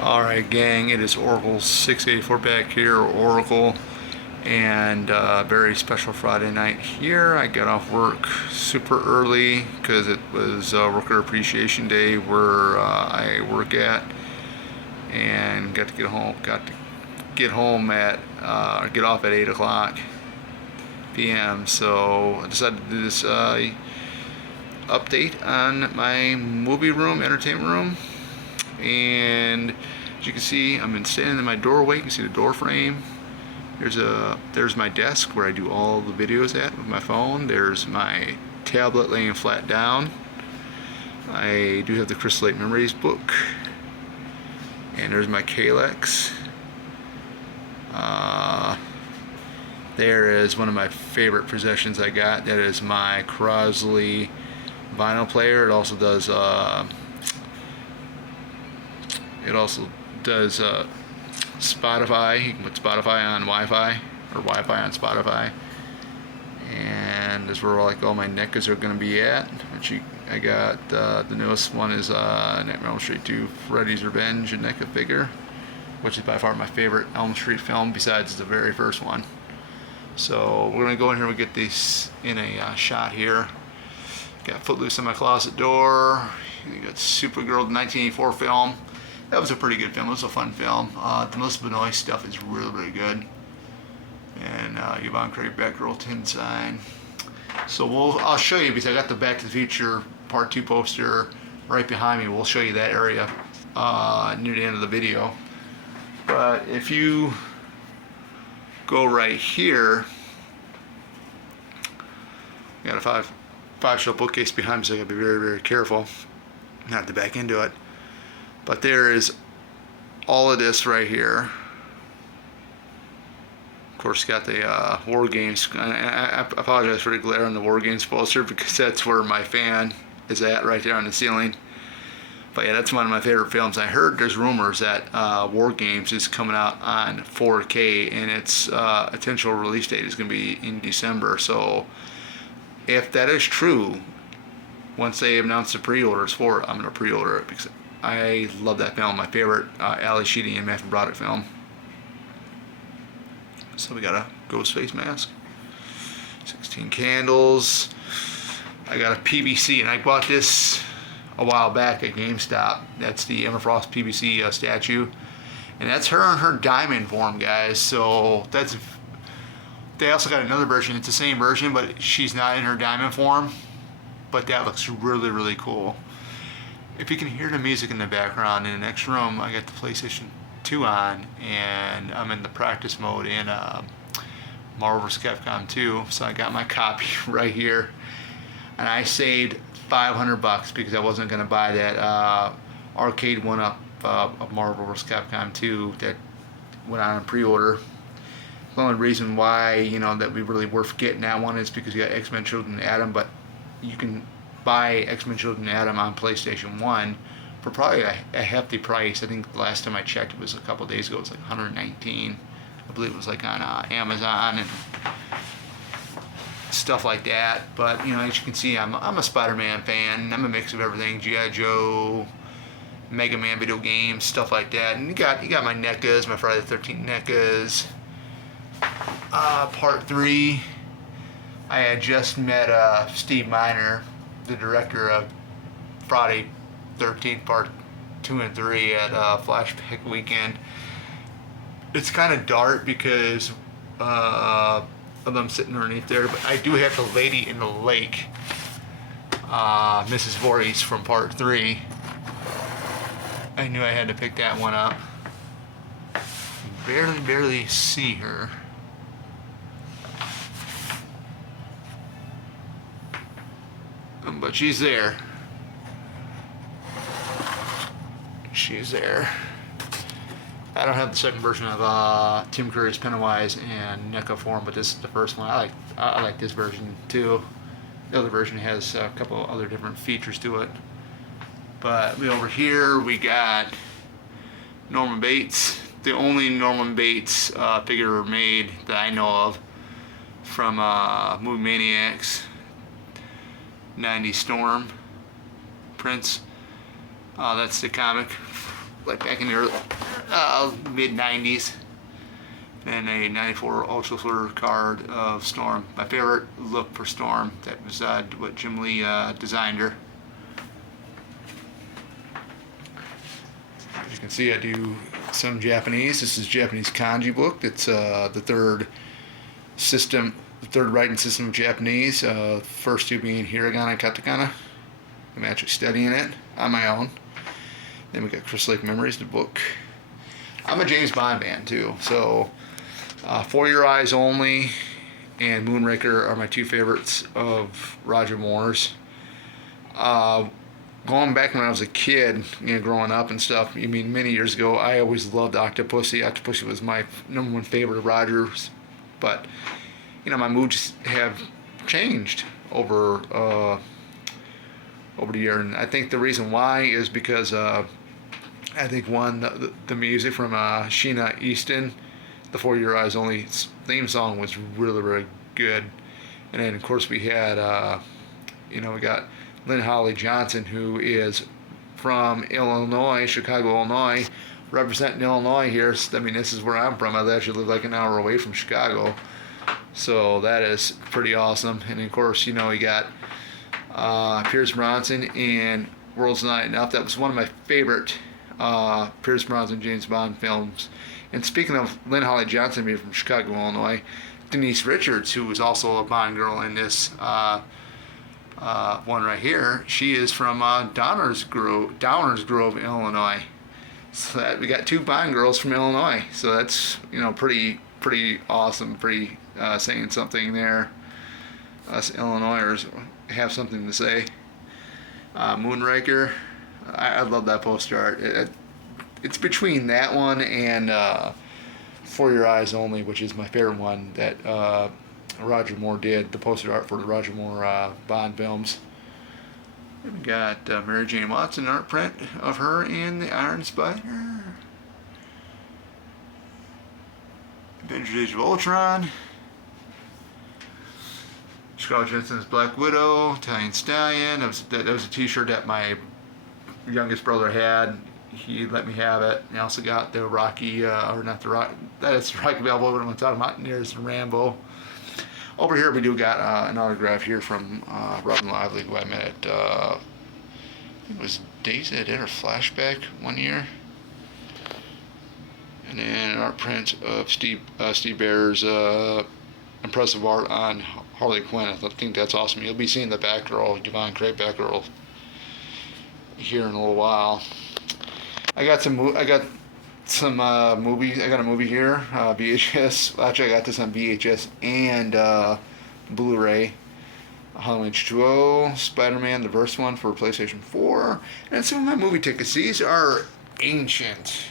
Alright gang, it is Oracle 684 back here, Oracle, and very special Friday night here. I got off work super early because it was Worker Appreciation Day where I work at, and got to get home at get off at 8 o'clock p.m. So I decided to do this update on my movie room, entertainment room. And as you can see, I'm standing in my doorway. You can see the door frame. There's my desk where I do all the videos at with my phone. There's my tablet laying flat down. I do have the Crystal Lake Memories book. And there's my Kalex. There is one of my favorite possessions I got. That is my Crosley vinyl player. It also does Spotify. You can put Spotify on Wi-Fi, or Wi-Fi on Spotify. And that's where all my NECAs are going to be at. I got the newest one is Nightmare on Elm Street 2 Freddy's Revenge, a NECA figure, which is by far my favorite Elm Street film besides the very first one. So we're going to go in here and get these in a shot here. Got Footloose on my closet door. You got Supergirl, the 1984 film. That was a pretty good film. It was a fun film. The Melissa Benoist stuff is really, really good. And Yvonne Craig Batgirl tin sign. So I'll show you, because I got the Back to the Future Part 2 poster right behind me. We'll show you that area near the end of the video. But if you go right here, I got a five shelf bookcase behind me, so I gotta be very, very careful not to back into it. But there is all of this right here. Of course, got the War Games. I apologize for the glare on the War Games poster, because that's where my fan is at, right there on the ceiling. But yeah, that's one of my favorite films. I heard there's rumors that War Games is coming out on 4K, and its potential release date is going to be in December. So if that is true, once they announce the pre-orders for it, I'm going to pre-order it, because I love that film. My favorite Ali Sheedy and Matthew Broderick film. So we got a ghost face mask, 16 candles. I got a PVC, and I bought this a while back at GameStop. That's the Emma Frost PVC statue, and that's her in her diamond form, guys. So they also got another version. It's the same version, but she's not in her diamond form. But that looks really, really cool. If you can hear the music in the background, in the next room, I got the PlayStation 2 on, and I'm in the practice mode in Marvel vs. Capcom 2. So I got my copy right here, and I saved $500 because I wasn't going to buy that arcade one-up of Marvel vs. Capcom 2 that went on pre-order. The only reason why, that would be really worth getting that one is because you got X-Men Children of Atom, but you can buy X-Men Children of Atom on PlayStation 1 for probably a hefty price. I think the last time I checked, it was a couple of days ago, it was like $119. I believe it was like on Amazon and stuff like that. But as you can see, I'm a Spider-Man fan. I'm a mix of everything: G.I. Joe, Mega Man video games, stuff like that. And you got my NECAs, my Friday the 13th NECAs. Part 3. I had just met Steve Miner, the director of Friday 13th Part 2 and 3 at Flashback Weekend. It's kind of dark because of them sitting underneath there, but I do have the Lady in the Lake, Mrs. Voorhees from Part 3. I knew I had to pick that one up. Barely see her. But she's there. She's there. I don't have the second version of Tim Curry's Pennywise and NECA form, but this is the first one. I like this version too. The other version has a couple other different features to it. But over here we got Norman Bates. The only Norman Bates figure made that I know of from Movie Maniacs. 90 Storm Prince. That's the comic like back in the early, mid 90s. And a 94 Ultra Fleur card of Storm. My favorite look for Storm. That was what Jim Lee designed her. As you can see, I do some Japanese. This is Japanese Kanji book. It's the third writing system of Japanese. First two being hiragana and katakana. I'm actually studying it on my own. Then we got Crystal Lake Memories, the book. I'm a James Bond fan too, so For Your Eyes Only and Moonraker are my two favorites of Roger Moore's. Going back when I was a kid, growing up and stuff, many years ago, I always loved Octopussy. Octopussy was my number one favorite of Roger's, but my moods have changed over the year, and I think the reason why is because I think the music from Sheena Easton, the For Your Eyes Only theme song was really, really good. And then of course we had we got Lynn Holly Johnson, who is from Illinois, Chicago, Illinois, representing Illinois here. This is where I'm from. I actually live like an hour away from Chicago, so that is pretty awesome. And of course, we got Pierce Bronson in World's Not Enough. That was one of my favorite Pierce Bronson James Bond films. And speaking of Lynn Holly Johnson being from Chicago, Illinois, Denise Richards, who was also a Bond girl in this one right here, she is from Downers Grove, Illinois. So that we got two Bond girls from Illinois. So that's pretty awesome, pretty saying something there. Us Illinoisers have something to say. Moonraker, I love that poster art. It's between that one and For Your Eyes Only, which is my favorite one that Roger Moore did, the poster art for the Roger Moore Bond films. We got Mary Jane Watson art print of her in the Iron Spider. Avengers Age of Ultron. Scarlett Johansson's Black Widow, Italian Stallion. That was a t-shirt that my youngest brother had. He let me have it. And I also got the Rocky, or not the Rocky, that's Rocky Balboa, what I'm talking about. There's Rambo. Over here we do got an autograph here from Robin Lively, who I met at, I think it was Days at Dinner Flashback one year. And then an art print of Steve Bear's impressive art on Harley Quinn. I think that's awesome. You'll be seeing the Batgirl, Yvonne Craig Batgirl, here in a little while. I got some movies. I got a movie here, VHS. Actually, I got this on VHS and Blu-ray. Halloween H2O, Spider-Man, the first one for PlayStation 4, and some of my movie tickets. These are ancient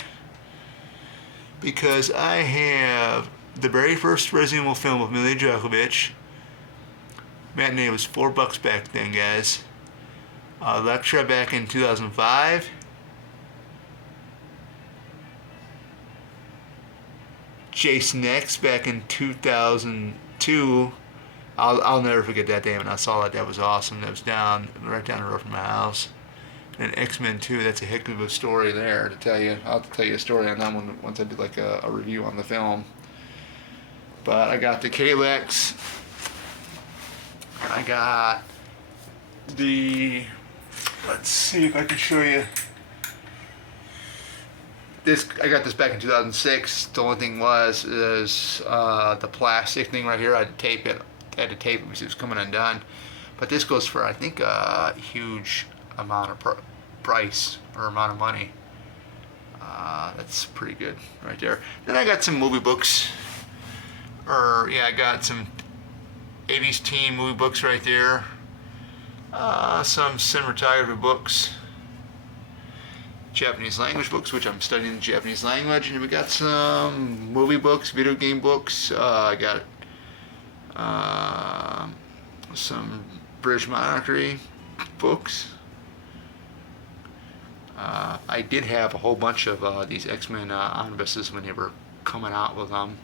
because I have the very first Resident Evil film with Mila Jovovich. Matinee was $4 back then, guys. Lectra back in 2005. Jason X back in 2002. I'll never forget that day when I saw it. That was awesome. That was right down the road from my house. And X-Men 2, that's a heck of a story there to tell you. I'll have to tell you a story on that one once I do like a review on the film. But I got the Kalex. I got the, let's see if I can show you. I got this back in 2006. The only thing is the plastic thing right here. I had to tape it because it was coming undone. But this goes for, I think, a huge amount of price or amount of money. That's pretty good right there. Then I got some movie books. I got some 80s teen movie books right there. Some cinematography books. Japanese language books, which I'm studying the Japanese language, and we got some movie books, video game books. I got some British monarchy books. I did have a whole bunch of these X-Men omnibuses when they were coming out with them.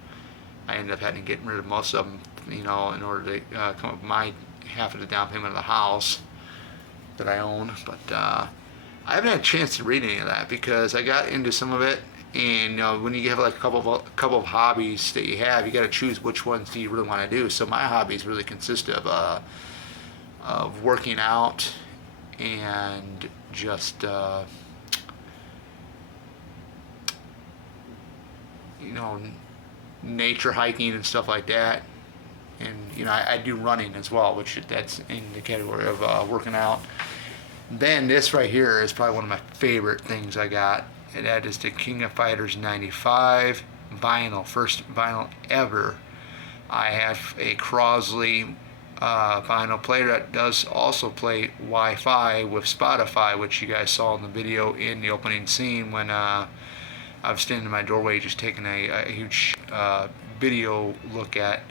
I ended up having to get rid of most of them, in order to come up with my half of the down payment of the house that I own. But I haven't had a chance to read any of that because I got into some of it, and when you have like a couple of hobbies that you have, you got to choose which ones do you really want to do. So my hobbies really consist of working out and just you know, nature hiking and stuff like that. And I do running as well, which that's in the category of working out. Then this right here is probably one of my favorite things I got, and that is the King of Fighters 95 vinyl, first vinyl ever. I have a Crosley vinyl player that does also play Wi-Fi with Spotify, which you guys saw in the video in the opening scene when I was standing in my doorway just taking a huge video look at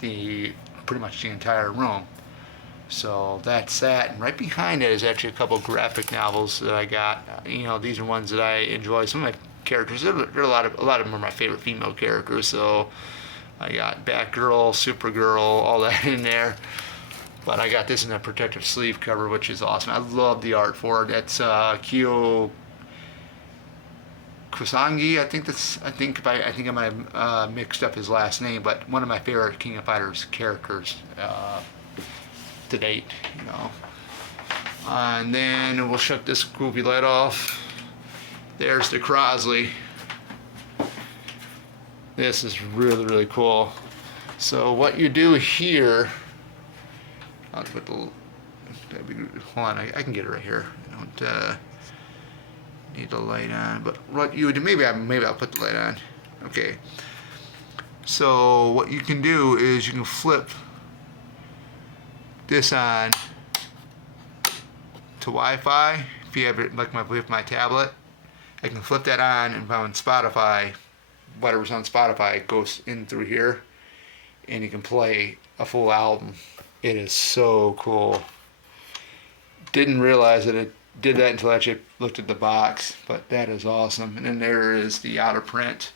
pretty much the entire room. So that's that, and right behind it is actually a couple of graphic novels that I got. These are ones that I enjoy. Some of my characters, there are a lot of them are my favorite female characters. So I got Batgirl, Supergirl, all that in there. But I got this in a protective sleeve cover, which is awesome. I love the art for it. That's Kyo Kusangi, I think I might have mixed up his last name, but one of my favorite King of Fighters characters to date, and then we'll shut this goofy light off. There's the Crosley. This is really, really cool. So what you do here, I'll put the, hold on, I can get it right here. I don't need the light on, but what you would do, maybe I'll put the light on. Okay. So what you can do is you can flip this on to Wi-Fi. If you have it like with my tablet, I can flip that on, and if I'm on Spotify, whatever's on Spotify goes in through here, and you can play a full album. It is so cool. Didn't realize that it did that until I actually looked at the box, but that is awesome. And then there is the out of print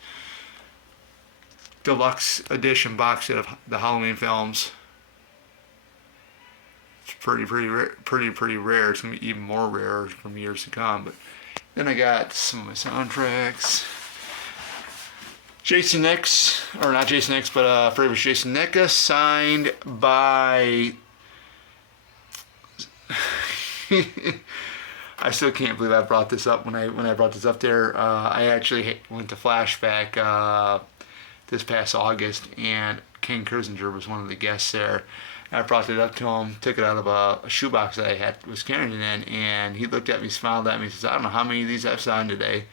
deluxe edition box set of the Halloween films. It's pretty rare. It's gonna be even more rare from years to come. But then I got some of my soundtracks. Jason X, or not Jason X, but favorite Jason NECA, signed by. I still can't believe I brought this up when I brought this up there. I actually went to Flashback this past August, and Ken Kirzinger was one of the guests there. I brought it up to him, took it out of a shoebox that I was carrying it in, and he looked at me, smiled at me, and says, "I don't know how many of these I've signed today,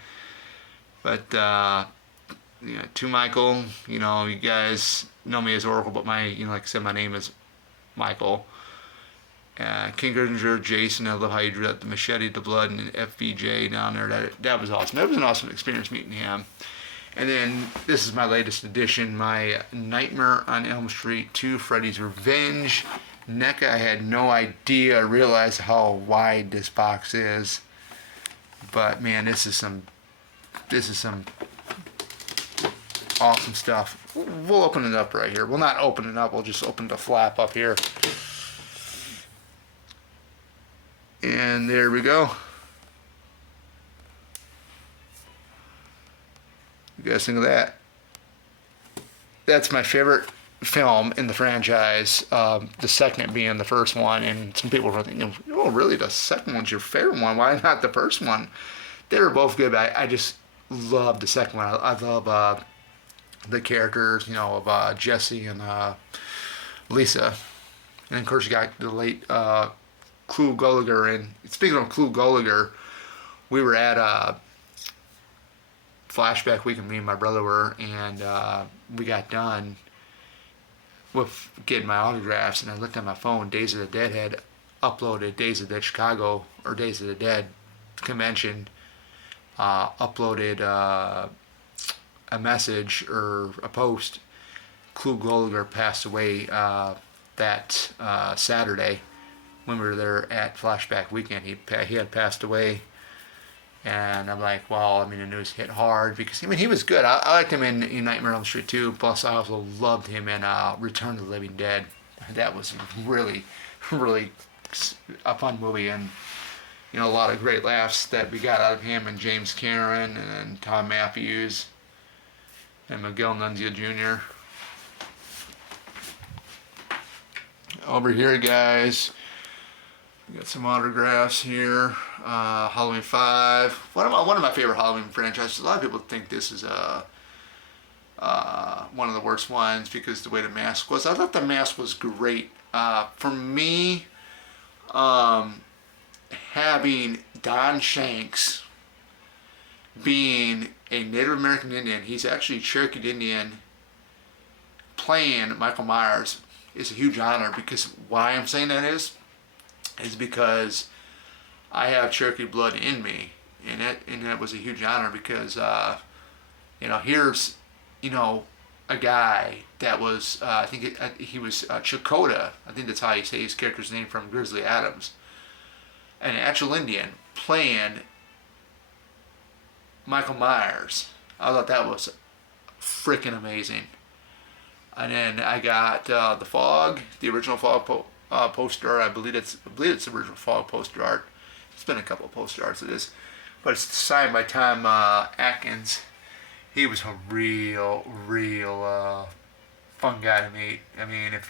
but to Michael, you guys know me as Oracle, but like I said, my name is Michael." King Kirzinger, Jason, I love how you drew that, the machete, the blood, and FBJ down there. That was awesome. That was an awesome experience meeting him. And then this is my latest edition, my Nightmare on Elm Street 2, Freddy's Revenge. NECA, I had no idea, realized how wide this box is. But man, this is some awesome stuff. We'll open it up right here. We'll not open it up, we'll just open the flap up here. And there we go. You guys think of that? That's my favorite film in the franchise. The second being the first one, and some people were thinking, "Oh, really? The second one's your favorite one? Why not the first one?" They were both good, but I just love the second one. I love the characters, of Jesse and Lisa, and of course you got the late Clu Gulager. And speaking of Clu Gulager, we were at Flashback weekend, me and my brother were, and we got done with getting my autographs, and I looked at my phone. Days of the Dead had uploaded Days of the Dead Chicago, or Days of the Dead convention, uploaded a message or a post. Clu Gulager passed away that Saturday when we were there at Flashback weekend. He had passed away. And I'm like, well, the news hit hard because he was good. I liked him in Nightmare on Elm Street 2. Plus, I also loved him in Return of the Living Dead. That was really, really a fun movie. And a lot of great laughs that we got out of him and James Cameron and Tom Matthews and Miguel Nunzio Jr. Over here, guys, we got some autographs here. Halloween 5. One of my favorite Halloween franchises. A lot of people think this is one of the worst ones because the way the mask was. I thought the mask was great. For me, having Don Shanks being a Native American Indian, he's actually Cherokee Indian, playing Michael Myers is a huge honor. Because why I'm saying that is because I have Cherokee blood in me, and that was a huge honor because here's a guy that was I think he was Chakotay. I think that's how you say his character's name, from Grizzly Adams, an actual Indian playing Michael Myers. I thought that was freaking amazing. And then I got the Fog, the original Fog poster art. I believe it's the original Fog poster art. It's been a couple of poster arts of this, but it's signed by Tom Atkins. He was a real fun guy to meet. I mean, if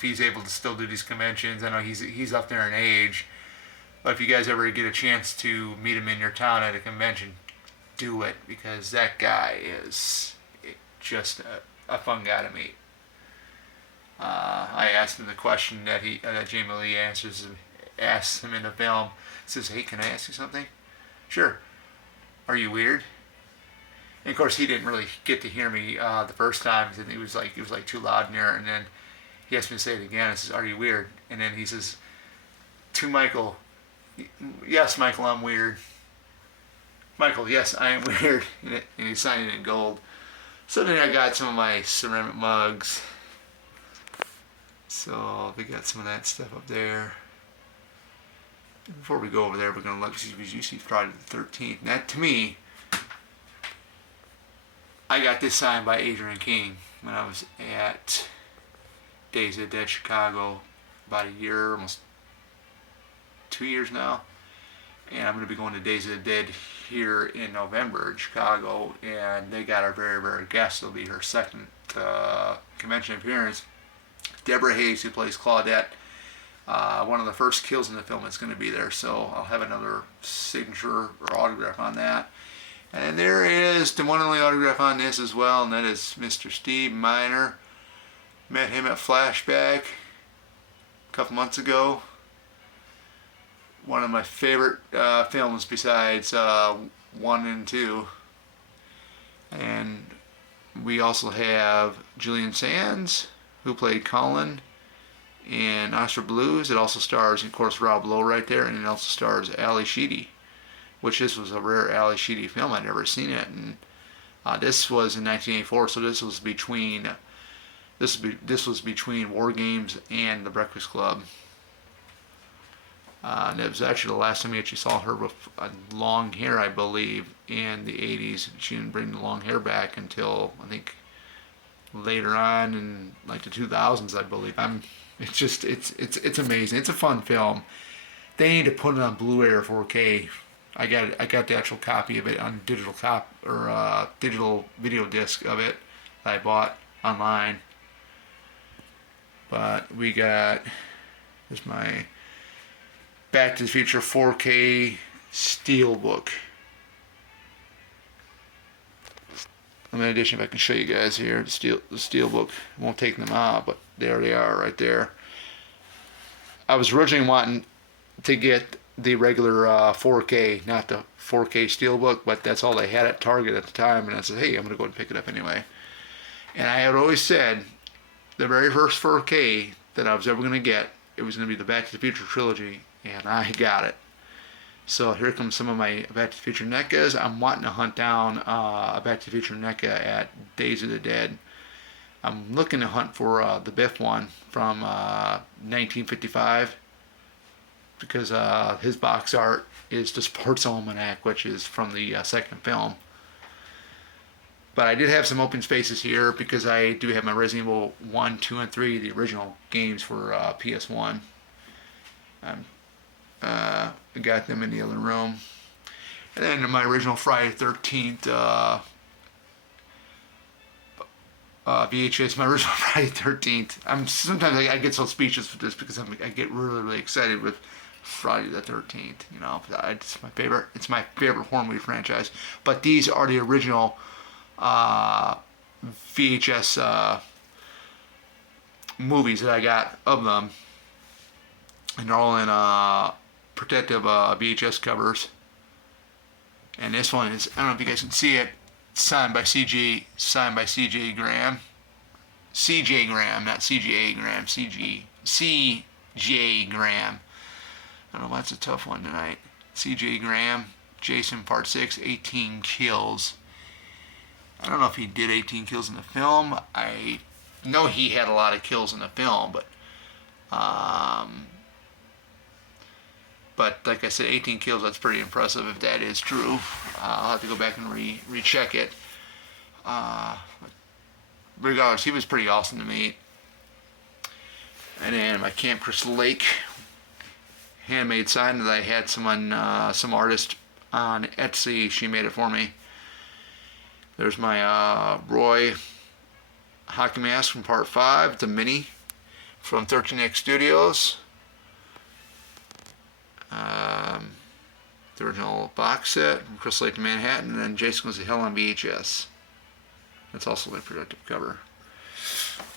he's able to still do these conventions, I know he's up there in age. But if you guys ever get a chance to meet him in your town at a convention, do it, because that guy is just a fun guy to meet. I asked him the question that Jamie Lee asks him in the film. He says, "Hey, can I ask you something?" "Sure." "Are you weird?" And of course, he didn't really get to hear me the first time. It was like too loud in there. And then he asked me to say it again. I says, "Are you weird?" And then he says to Michael, "Yes, Michael, I'm weird." "Michael, yes, I am weird." And he signed it in gold. So then I got some of my ceramic mugs. So we got some of that stuff up there. Before we go over there, we're going to look. You see Friday the 13th. And that, to me, I got this signed by Adrian King when I was at Days of the Dead Chicago about a year, almost 2 years now. And I'm going to be going to Days of the Dead here in November in Chicago. And they got our very, very guest. It'll be her second convention appearance. Deborah Hayes, who plays Claudette. One of the first kills in the film is going to be there. So I'll have another signature or autograph on that. And there is the one and only autograph on this as well. And that is Mr. Steve Miner. Met him at Flashback a couple months ago. One of my favorite films besides 1 and 2. And we also have Julian Sands, who played Colin in Oscar Blues. It also stars, of course, Rob Lowe right there, and it also stars Ali Sheedy, which this was a rare Ali Sheedy film. I'd never seen it, and this was in 1984, so this was between War Games and The Breakfast Club. And it was actually the last time you actually saw her with long hair, I believe, in the 80s. She didn't bring the long hair back until, I think, later on in like the 2000s, I believe. It's amazing. It's a fun film. They need to put it on Blu-ray or 4K. I got the actual copy of it on digital video disc of it that I bought online. But we got, here's my Back to the Future 4K Steelbook. In addition, if I can show you guys here, the Steelbook. I won't take them out, but there they are right there. I was originally wanting to get the regular 4K, not the 4K Steelbook, but that's all they had at Target at the time, and I said, hey, I'm going to go and pick it up anyway. And I had always said the very first 4K that I was ever going to get, it was going to be the Back to the Future Trilogy, and I got it. So here comes some of my Back to the Future NECAs. I'm wanting to hunt down a Back to the Future NECA at Days of the Dead. I'm looking to hunt for the Biff one from 1955, because his box art is the Sports Almanac, which is from the second film. But I did have some open spaces here because I do have my Resident Evil 1, 2, and 3, the original games for PS1. I got them in the other room. And then my original Friday the 13th VHS, my original Friday the 13th. Sometimes I get so speechless with this because I get really, really excited with Friday the 13th. You know, it's my favorite. It's my favorite horror movie franchise. But these are the original VHS movies that I got of them, and they're all in protective VHS covers. And this one is, I don't know if you guys can see it, signed by CJ Graham. CJ Graham, not CGA Graham, CJ Graham. I don't know, that's a tough one tonight. CJ Graham, Jason Part 6, 18 kills. I don't know if he did 18 kills in the film. I know he had a lot of kills in the film, but like I said, 18 kills, that's pretty impressive if that is true. I'll have to go back and recheck it. Regardless, he was pretty awesome to meet. And then my Camp Crystal Lake handmade sign that I had some artist on Etsy. She made it for me. There's my Roy hockey mask from Part 5, the mini from 13X Studios. The original box set from Crystal Lake to Manhattan, and then Jason Goes to Hell on VHS. That's also the productive cover.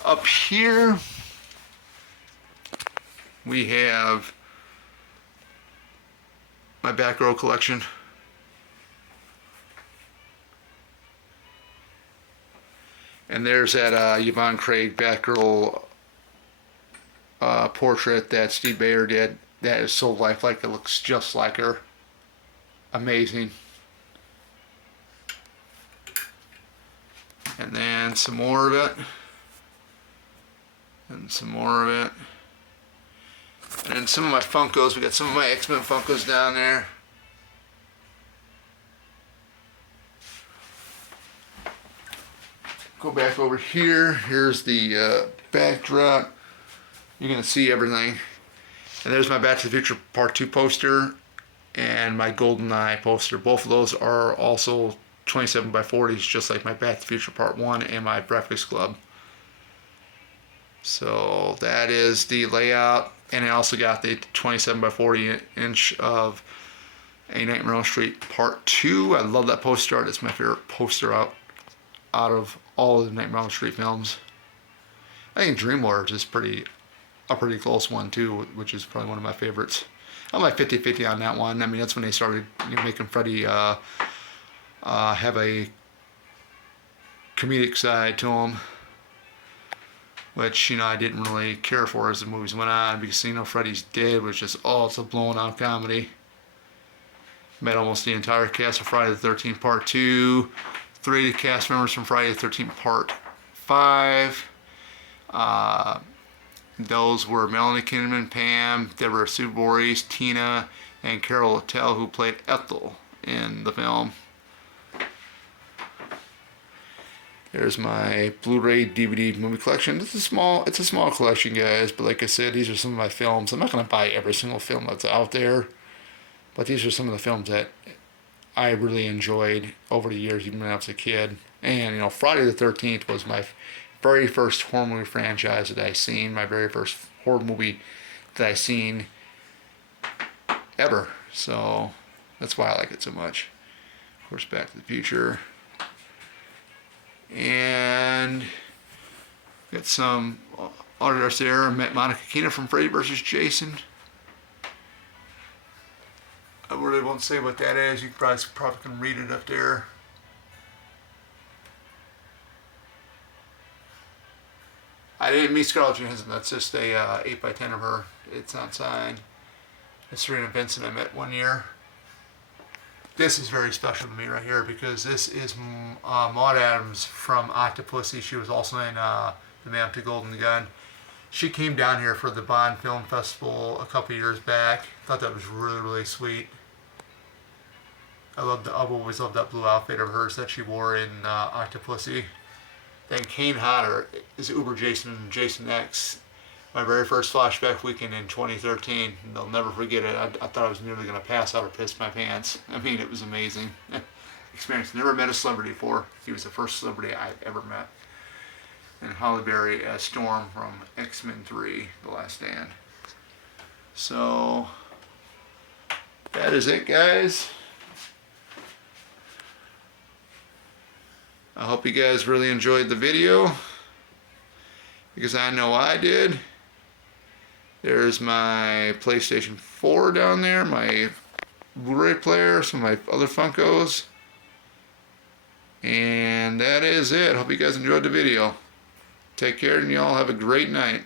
Up here, we have my back row collection. And there's that Yvonne Craig Batgirl portrait that Steve Bayer did. That is so lifelike. It looks just like her. Amazing. And then some more of it. And some more of it. And then some of my Funkos. We got some of my X-Men Funkos down there. Go back over here. Here's the backdrop. You're going to see everything. And there's my Back to the Future Part 2 poster and my GoldenEye poster. Both of those are also 27 by 40s, just like my Back to the Future Part 1 and my Breakfast Club. So that is the layout. And I also got the 27 by 40 inch of A Nightmare on Elm Street Part 2. I love that poster art. It's my favorite poster out of all of the Nightmare on Elm Street films. I think Dream Warriors is a pretty close one too, which is probably one of my favorites. I'm like 50-50 on that one. I mean, that's when they started making Freddy have a comedic side to him, which I didn't really care for as the movies went on, because Freddy's Dead was just it's a blown out comedy. Met almost the entire cast of Friday the 13th Part 2, 3 of the cast members from Friday the 13th Part 5. Those were Melanie Kinnaman, Pam, Deborah Sue Voorhees, Tina, and Carol Littell, who played Ethel in the film. There's my Blu-ray DVD movie collection. It's a small collection, guys, but like I said, these are some of my films. I'm not going to buy every single film that's out there, but these are some of the films that I really enjoyed over the years, even when I was a kid. And, Friday the 13th was my very first horror movie franchise that I seen, my very first horror movie that I seen ever. So that's why I like it so much. Of course, Back to the Future. And got some autographs there. I met Monica Keena from Freddy vs. Jason. I really won't say what that is. You probably can read it up there. I didn't meet Scarlett Johansson. That's just a 8x10 of her. It's not signed. It's Serena Vincent I met one year. This is very special to me right here, because this is Maud Adams from Octopussy. She was also in The Man with the Golden Gun. She came down here for the Bond Film Festival a couple years back. Thought that was really, really sweet. I've always loved that blue outfit of hers that she wore in Octopussy. Then Kane Hodder is Uber Jason and Jason X. My very first flashback weekend in 2013. They'll never forget it. I thought I was nearly going to pass out or piss my pants. I mean, it was amazing. Experience. Never met a celebrity before. He was the first celebrity I've ever met. And Halle Berry as Storm from X-Men 3, The Last Stand. So, that is it, guys. I hope you guys really enjoyed the video, because I know I did. There's my PlayStation 4 down there, my Blu-ray player, some of my other Funkos. And that is it. Hope you guys enjoyed the video. Take care and y'all have a great night.